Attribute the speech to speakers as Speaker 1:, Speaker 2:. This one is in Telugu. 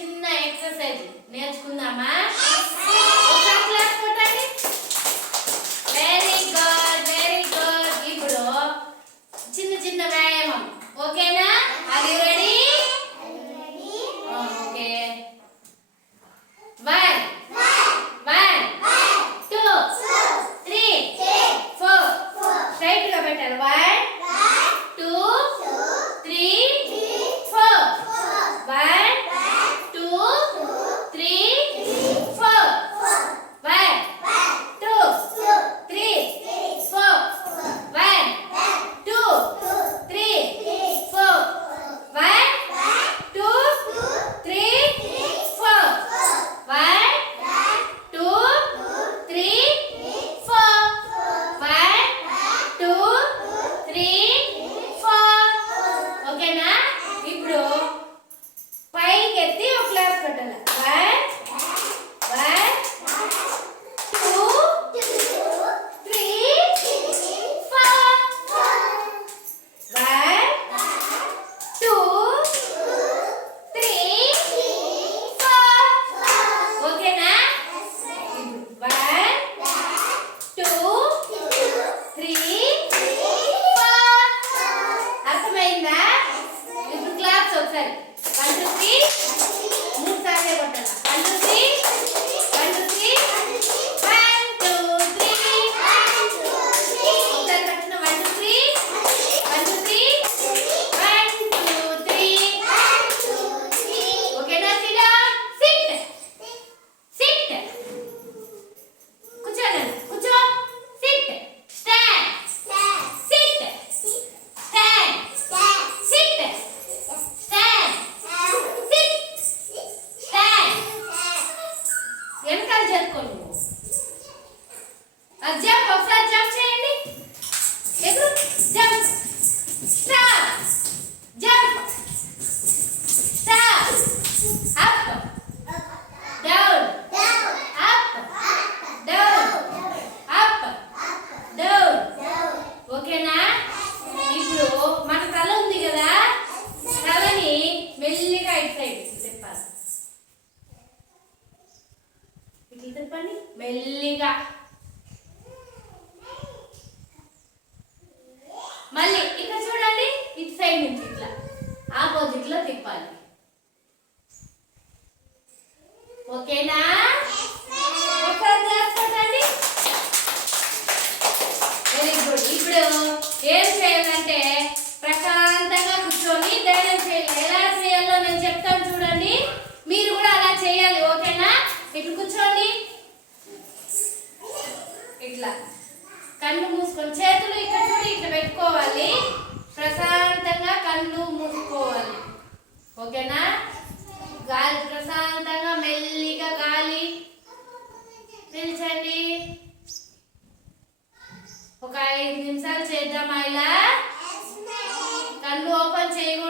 Speaker 1: చిన్న ఎక్సర్సైజ్ నేర్చుకుందామా? అర్థమైందా? ఇప్పుడు క్లాప్స్ ఒకసారి. చెప్పండి. మెల్లిగా. మళ్ళీ ఇక్కడ చూడండి ఇటు సైడ్ నుంచి ఇట్లా. ఆపోజిట్లో తిప్పాలి. ఓకేనా? ఒకసారి వెరీ గుడ్ ఇప్పుడు ఏం చేయాలి? ఇట్లా కళ్ళు మూసుకొని చేతులు ఇక్కడ చూడి ఇట్లా పెట్టుకోవాలి. ప్రశాంతంగా కళ్ళు మూసుకోవాలి. ఓకేనా? గాలి ప్రశాంతంగా మెల్లిగా గాలి పిలిచండి ఒక ఐదు నిమిషాలు చేద్దామా ఇలా? కళ్ళు ఓపెన్ చేయకూడదు.